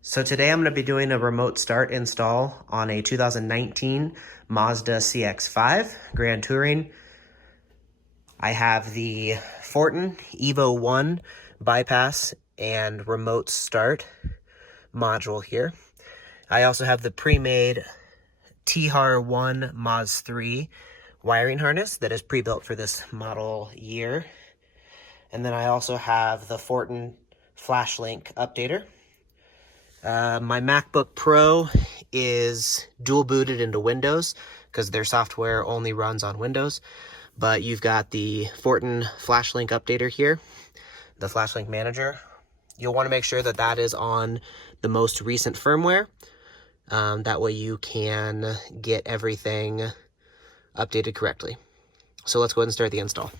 So today I'm going to be doing a remote start install on a 2019 Mazda CX-5 Grand Touring. I have the Fortin Evo-One bypass and remote start module here. I also have the pre-made Thar-One-Maz3 wiring harness that is pre-built for this model year. And then I also have the Fortin Flash Link updater. My MacBook Pro is dual booted into Windows because their software only runs on Windows. But you've got the Fortin Flash Link updater here, the Flash Link manager. You'll want to make sure that that is on the most recent firmware. That way you can get everything updated correctly. So let's go ahead and start the install.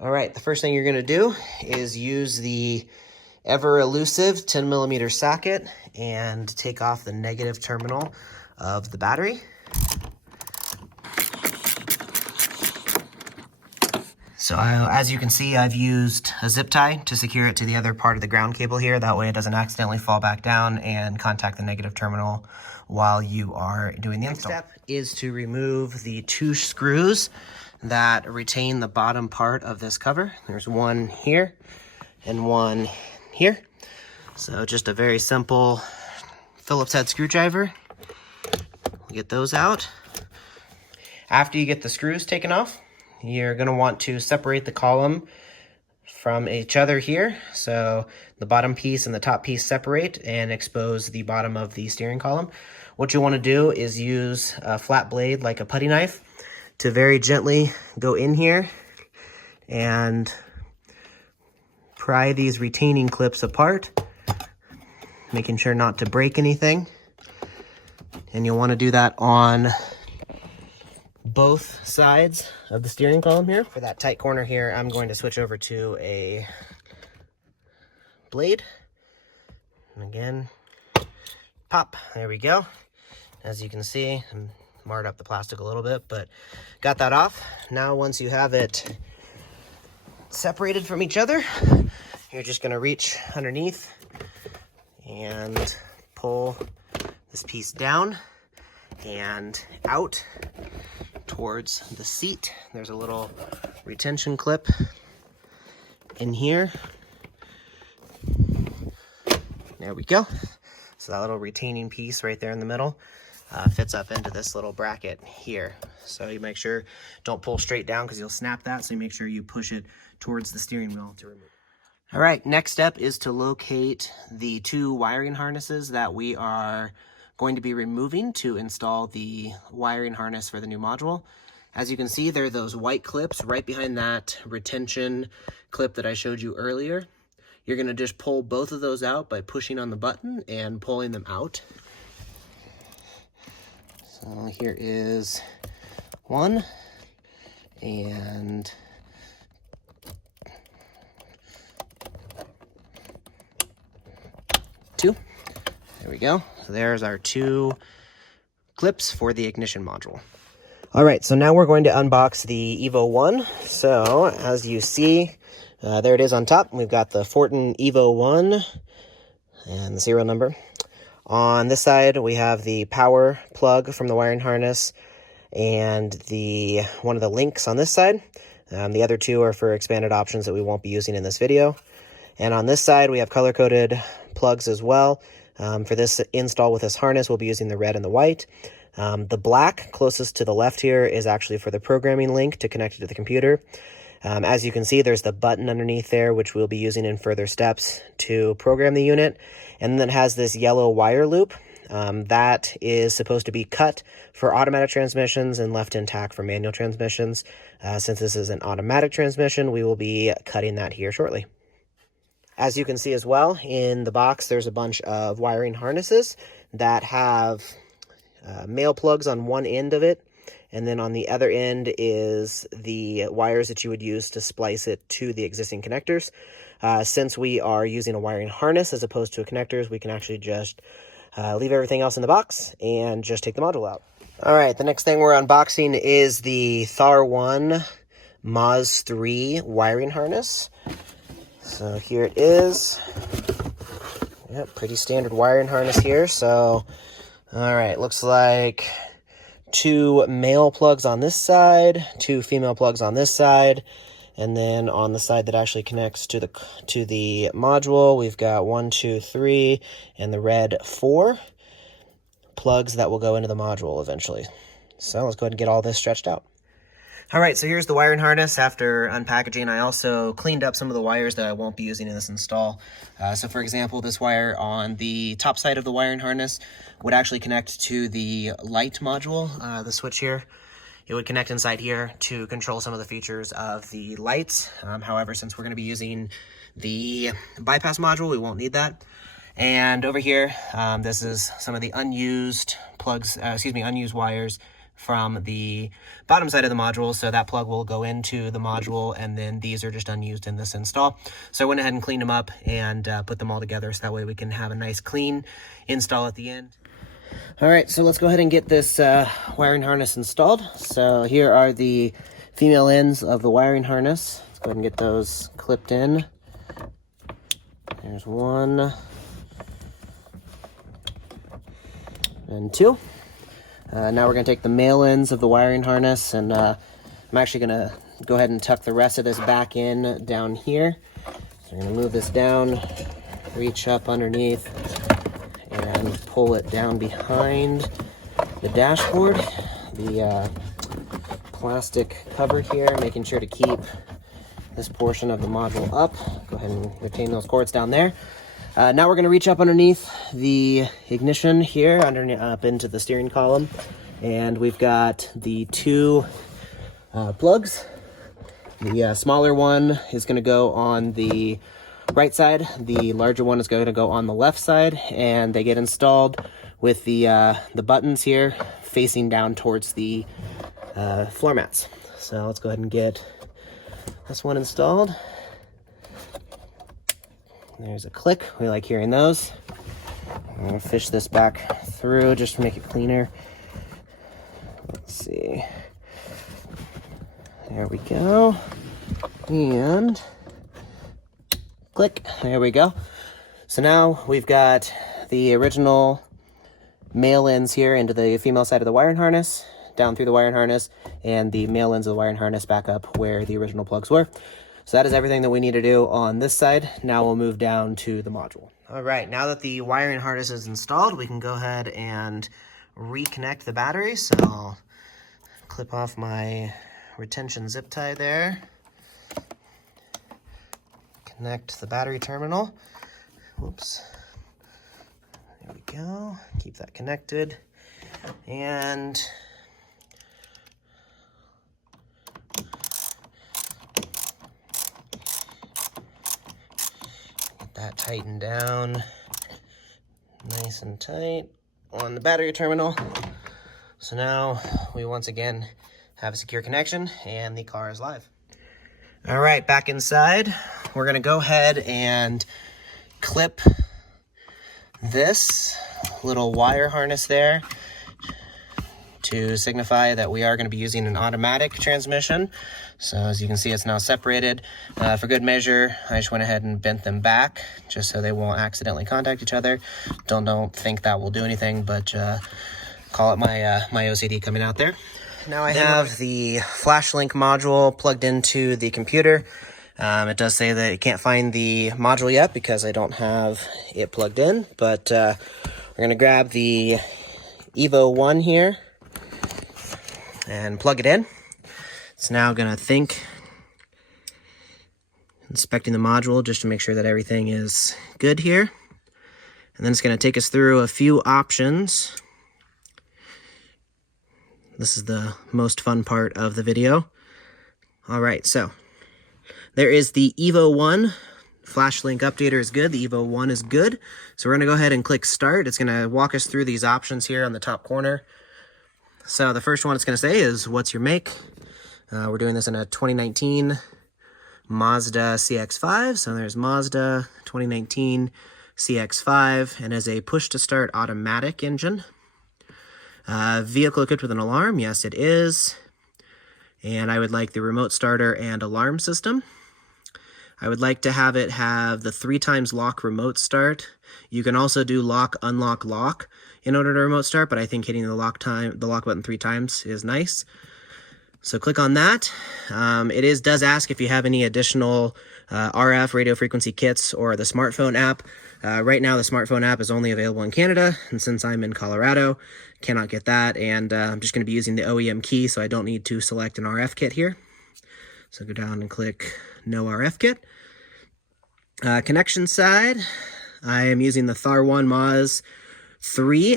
All right, the first thing you're going to do is use the ever elusive 10mm socket and take off the negative terminal of the battery. So as you can see, I've used a zip tie to secure it to the other part of the ground cable here. That way it doesn't accidentally fall back down and contact the negative terminal while you are doing the install. Next step is to remove the two screws that retain the bottom part of this cover. There's one here and one here. So just a very simple Phillips head screwdriver. We'll get those out. After you get the screws taken off, you're going to want to separate the column from each other here. So the bottom piece and the top piece separate and expose the bottom of the steering column. What you want to do is use a flat blade like a putty knife to very gently go in here and pry these retaining clips apart, making sure not to break anything. And you'll want to do that on both sides of the steering column here. For that tight corner here, I'm going to switch over to a blade. And again, pop, there we go. As you can see, I marred up the plastic a little bit, but got that off. Now once you have it separated from each other, you're just going to reach underneath and pull this piece down and out towards the seat. There's a little retention clip in here. There we go. So that little retaining piece right there in the middle fits up into this little bracket here. So you make sure, don't pull straight down because you'll snap that. So you make sure you push it towards the steering wheel to remove it. All right, next step is to locate the two wiring harnesses that we are going to be removing to install the wiring harness for the new module. As you can see, there are those white clips right behind that retention clip that I showed you earlier. You're going to just pull both of those out by pushing on the button and pulling them out. So here is one, and two. There we go. So there's our two clips for the ignition module. All right, so now we're going to unbox the EvoOne. So as you see, there it is on top. We've got the Fortin Evo-One and the serial number. On this side, we have the power plug from the wiring harness and one of the links on this side. The other two are for expanded options that we won't be using in this video. And on this side, we have color-coded plugs as well. For this install with this harness, we'll be using the red and the white. The black closest to the left here is actually for the programming link to connect it to the computer. As you can see, there's the button underneath there, which we'll be using in further steps to program the unit. And then it has this yellow wire loop. That is supposed to be cut for automatic transmissions and left intact for manual transmissions. Since this is an automatic transmission, we will be cutting that here shortly. As you can see as well, in the box, there's a bunch of wiring harnesses that have male plugs on one end of it, and then on the other end is the wires that you would use to splice it to the existing connectors. Since we are using a wiring harness as opposed to connectors, we can actually just leave everything else in the box and just take the module out. All right, the next thing we're unboxing is the Thar-One-Maz3 wiring harness. So here it is. Yep, pretty standard wiring harness here. So, all right, looks like 2 male plugs on this side, 2 female plugs on this side, and then on the side that actually connects to the module, we've got 1, 2, 3, and the red 4 plugs that will go into the module eventually. So let's go ahead and get all this stretched out. All right, so here's the wiring harness after unpackaging. I also cleaned up some of the wires that I won't be using in this install. So for example, this wire on the top side of the wiring harness would actually connect to the light module, the switch here. It would connect inside here to control some of the features of the lights. However, since we're gonna be using the bypass module, we won't need that. And over here, this is some of the unused plugs, unused wires from the bottom side of the module. So that plug will go into the module, and then these are just unused in this install. So I went ahead and cleaned them up and put them all together so that way we can have a nice clean install at the end. All right, so let's go ahead and get this wiring harness installed. So here are the female ends of the wiring harness. Let's go ahead and get those clipped in. There's 1 and 2. Now we're going to take the male ends of the wiring harness, and I'm actually going to go ahead and tuck the rest of this back in down here. So I'm going to move this down, reach up underneath, and pull it down behind the dashboard. The plastic cover here, making sure to keep this portion of the module up. Go ahead and retain those cords down there. Now we're going to reach up underneath the ignition here, up into the steering column, and we've got the 2 plugs. The smaller one is going to go on the right side. The larger one is going to go on the left side, and they get installed with the buttons here facing down towards the floor mats. So let's go ahead and get this one installed. There's a click. We like hearing those. I'm going to fish this back through just to make it cleaner. Let's see. There we go. And click. There we go. So now we've got the original male ends here into the female side of the wiring harness, down through the wiring harness, and the male ends of the wiring harness back up where the original plugs were. So that is everything that we need to do on this side. Now we'll move down to the module. All right, now that the wiring harness is installed, we can go ahead and reconnect the battery. So I'll clip off my retention zip tie there. Connect the battery terminal. Whoops. There we go. Keep that connected. And that tightened down nice and tight on the battery terminal. So now we once again have a secure connection and the car is live. All right, back inside, we're gonna go ahead and clip this little wire harness there to signify that we are going to be using an automatic transmission. So as you can see, it's now separated. For good measure, I just went ahead and bent them back just so they won't accidentally contact each other. Don't think that will do anything, but call it my OCD coming out there. Now I have the flash link module plugged into the computer. It does say that it can't find the module yet because I don't have it plugged in, but we're going to grab the EvoOne here and plug it in. It's now going to think, inspecting the module just to make sure that everything is good here. And then it's going to take us through a few options. This is the most fun part of the video. All right, so there is the EvoOne. Flash link updater is good. The EvoOne is good. So we're going to go ahead and click start. It's going to walk us through these options here on the top corner. So the first one it's going to say is, what's your make? We're doing this in a 2019 Mazda CX-5. So there's Mazda 2019 CX-5, and as a push-to-start automatic engine. Vehicle equipped with an alarm. Yes, it is. And I would like the remote starter and alarm system. I would like to have it have the 3x lock remote start. You can also do lock, unlock, lock in order to remote start, but I think hitting the lock button 3 times is nice. So click on that. It does ask if you have any additional RF radio frequency kits or the smartphone app. Right now the smartphone app is only available in Canada, and since I'm in Colorado, cannot get that, and I'm just going to be using the OEM key, so I don't need to select an RF kit here. So go down and click no RF kit. Connection side, I am using the Thar-One-Maz3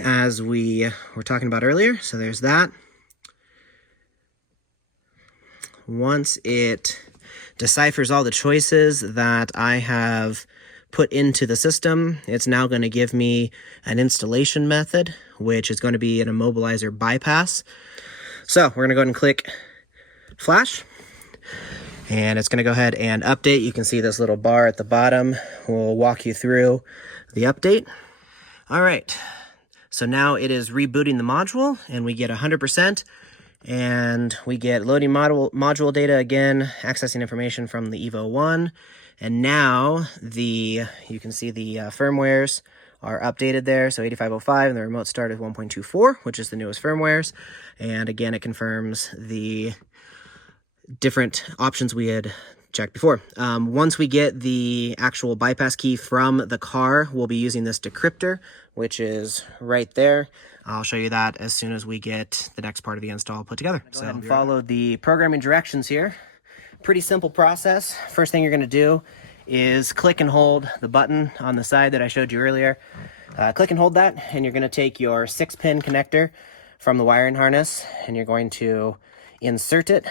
as we were talking about earlier, so there's that. Once it deciphers all the choices that I have put into the system, it's now going to give me an installation method, which is going to be an immobilizer bypass. So we're going to go ahead and click flash, and it's going to go ahead and update. You can see this little bar at the bottom will walk you through the update. All right, so now it is rebooting the module, and we get 100%. And we get loading module data again, accessing information from the EvoOne. And now you can see the firmwares are updated there. So 8505 and the remote start is 1.24, which is the newest firmwares. And again, it confirms the different options we had checked before. Once we get the actual bypass key from the car, we'll be using this decryptor, which is right there. I'll show you that as soon as we get the next part of the install put together. So go ahead and follow the programming directions here. Pretty simple process. First thing you're going to do is click and hold the button on the side that I showed you earlier. Click and hold that, and you're going to take your 6-pin connector from the wiring harness, and you're going to insert it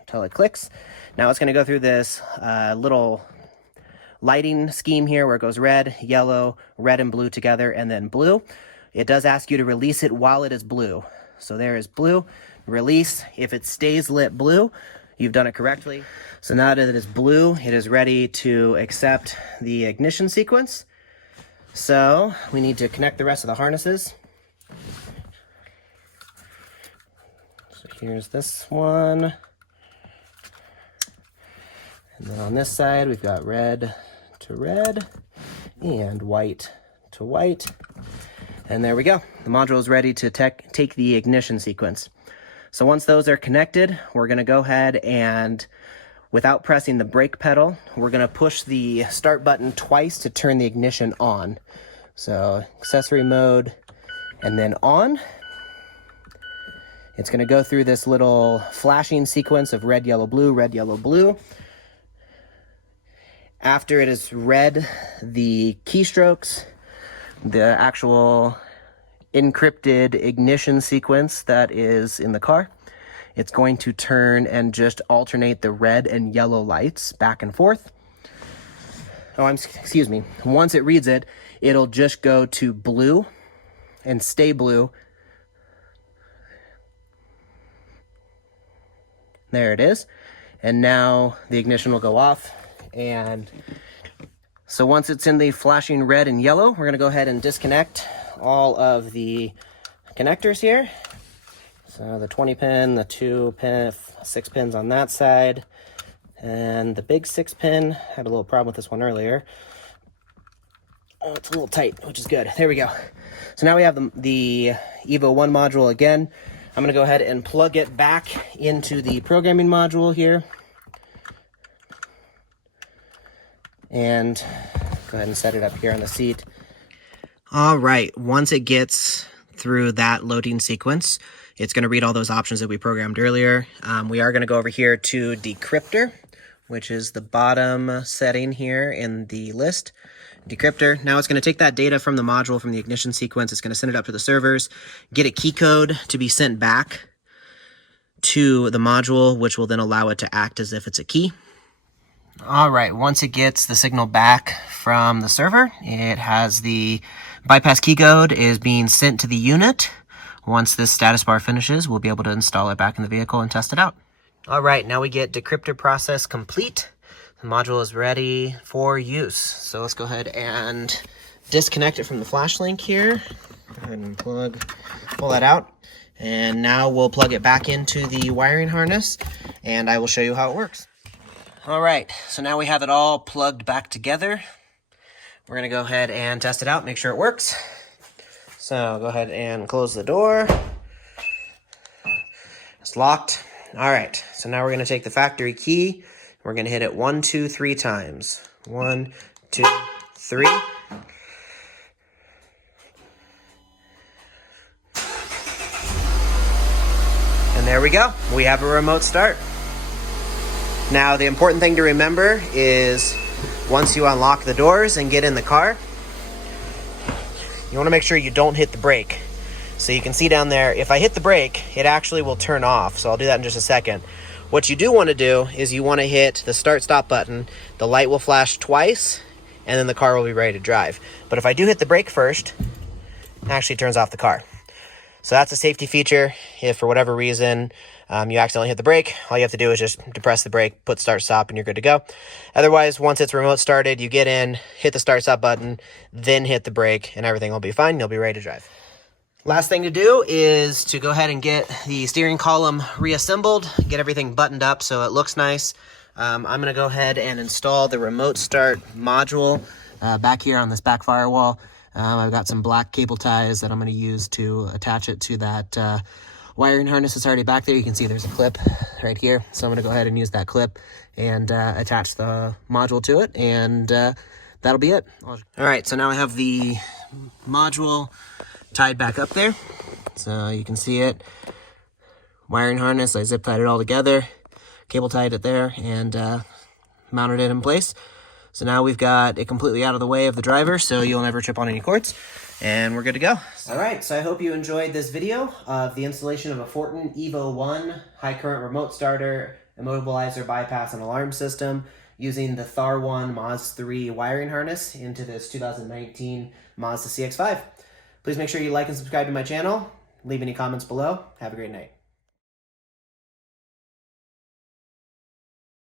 until it clicks. Now it's going to go through this little lighting scheme here where it goes red, yellow, red and blue together, and then blue. It does ask you to release it while it is blue. So there is blue, release. If it stays lit blue, you've done it correctly. So now that it is blue, it is ready to accept the ignition sequence. So we need to connect the rest of the harnesses. So here's this one. And then on this side, we've got red to red and white to white. And there we go. The module is ready to take the ignition sequence. So once those are connected, we're going to go ahead and, without pressing the brake pedal, we're going to push the start button twice to turn the ignition on. So accessory mode and then on. It's going to go through this little flashing sequence of red, yellow, blue, red, yellow, blue. After it has read the keystrokes, the actual encrypted ignition sequence that is in the car, it's going to turn and just alternate the red and yellow lights back and forth. Excuse me. Once it reads it, it'll just go to blue and stay blue. There it is. And now the ignition will go off. And so once it's in the flashing red and yellow, we're going to go ahead and disconnect all of the connectors here. So the 20 pin, the 2 pin, 6 pins on that side, and the big 6 pin. Had a little problem with this one earlier. Oh, it's a little tight, which is good. There we go. So now we have the EvoOne module again. I'm going to go ahead and plug it back into the programming module here. And go ahead and set it up here on the seat. All right, once it gets through that loading sequence, it's going to read all those options that we programmed earlier. We are going to go over here to Decryptor, which is the bottom setting here in the list. Decryptor. Now it's going to take that data from the module, from the ignition sequence. It's going to send it up to the servers, get a key code to be sent back to the module, which will then allow it to act as if it's a key. All right, once it gets the signal back from the server, it has the bypass key code is being sent to the unit. Once this status bar finishes, we'll be able to install it back in the vehicle and test it out. All right, now we get decryptor process complete. The module is ready for use. So let's go ahead and disconnect it from the flash link here. Go ahead and pull that out. And now we'll plug it back into the wiring harness, and I will show you how it works. All right, so now we have it all plugged back together. We're gonna go ahead and test it out, make sure it works. So go ahead and close the door. It's locked. All right, so now we're gonna take the factory key. We're gonna hit it 1, 2, 3 times. 1, 2, 3. And there we go. We have a remote start. Now, the important thing to remember is once you unlock the doors and get in the car, you want to make sure you don't hit the brake. So you can see down there, if I hit the brake, it actually will turn off. So I'll do that in just a second. What you do want to do is you want to hit the start-stop button. The light will flash twice, and then the car will be ready to drive. But if I do hit the brake first, it actually turns off the car. So that's a safety feature. If for whatever reason you accidentally hit the brake, all you have to do is just depress the brake, put start-stop, and you're good to go. Otherwise, once it's remote started, you get in, hit the start-stop button, then hit the brake, and everything will be fine. You'll be ready to drive. Last thing to do is to go ahead and get the steering column reassembled, get everything buttoned up so it looks nice. I'm going to go ahead and install the remote start module back here on this back firewall. I've got some black cable ties that I'm going to use to attach it to that wiring harness that's already back there. You can see there's a clip right here. So I'm going to go ahead and use that clip and attach the module to it, and that'll be it. All right, so now I have the module tied back up there. So you can see it. Wiring harness, I zip tied it all together, cable tied it there, and mounted it in place. So now we've got it completely out of the way of the driver, so you'll never trip on any cords, and we're good to go. All right, so I hope you enjoyed this video of the installation of a Fortin Evo-One high current remote starter, immobilizer, bypass, and alarm system using the Thar-One-Maz3 wiring harness into this 2019 Mazda CX-5. Please make sure you like and subscribe to my channel. Leave any comments below. Have a great night.